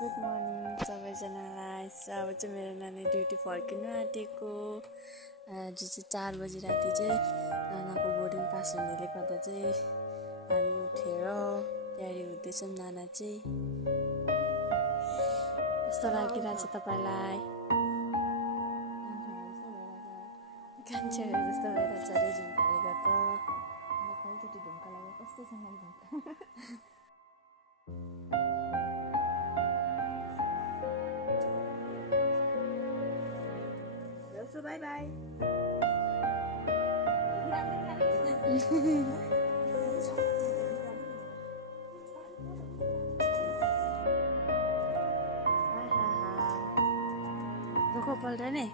Good morning सबैजनालाई। अब चाहिँ मेरो नानी ड्युटी फर्किनु आँटेको। जो चाहिँ 4 बजी राति चाहिँ नानाको बोर्डिङ पास हुनेले गर्दा चाहिँ हामी उठेर तयारी हुँदैछौँ। नाना चाहिँ कस्तो लागिरहेछ तपाईँलाई? कान्छेहरू जस्तो भइरहेछ अरे झुम्काले गर्दा। पहिलोचोटि झुम्का लाग्यो, कस्तोसँग झुम्का So bye bye. दुःख पर्दैन नि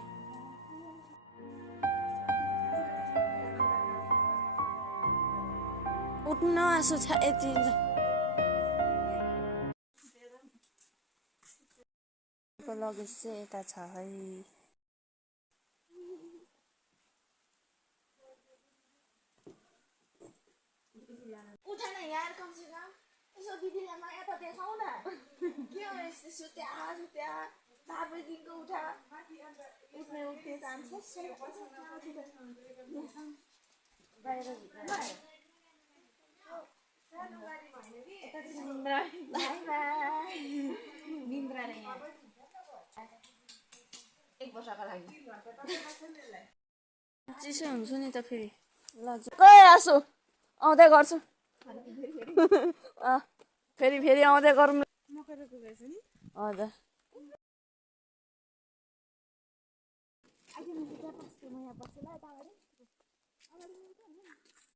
उठ्न आँसु छ यति लगेज चाहिँ यता छ है। उठ न यार, कम से कम यसो दिदीलाई माया त देखाउ न। के हो यस्तो सुत्या 4 बजीको उठा उठ्ने जान्छ बाहिर निन्द्रा रे यहाँ 1 वर्षका लागि चिसो हुन्छ नि त फेरि। ल गए आसु आउँदै गर्छु फेरि आउँदै गरौँ। हजुर आज मैले त्यहाँ पास्छु, म यहाँ बस्छु ल।